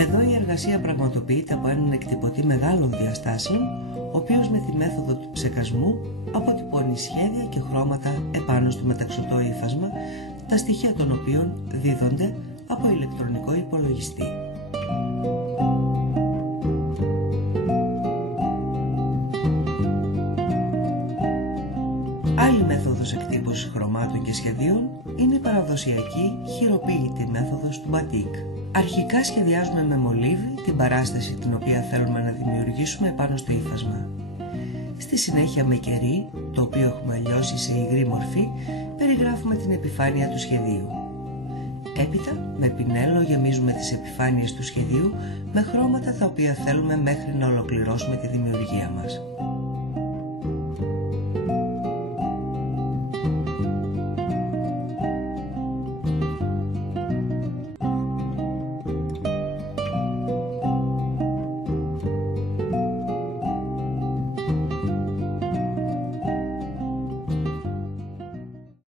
Εδώ η εργασία πραγματοποιείται από έναν εκτυπωτή μεγάλων διαστάσεων, ο οποίος με τη μέθοδο του ψεκασμού αποτυπώνει σχέδια και χρώματα επάνω στο μεταξωτό ύφασμα, τα στοιχεία των οποίων δίδονται από ηλεκτρονικό υπολογιστή. Άλλη μέθοδος εκτύπωσης χρωμάτων και σχεδίων είναι η παραδοσιακή χειροποίητη μέθοδος του μπατίκ. Αρχικά σχεδιάζουμε με μολύβι την παράσταση την οποία θέλουμε να δημιουργήσουμε πάνω στο ύφασμα. Στη συνέχεια με κερί, το οποίο έχουμε αλλιώσει σε υγρή μορφή, περιγράφουμε την επιφάνεια του σχεδίου. Έπειτα, με πινέλο γεμίζουμε τις επιφάνειες του σχεδίου με χρώματα τα οποία θέλουμε μέχρι να ολοκληρώσουμε τη δημιουργία μας.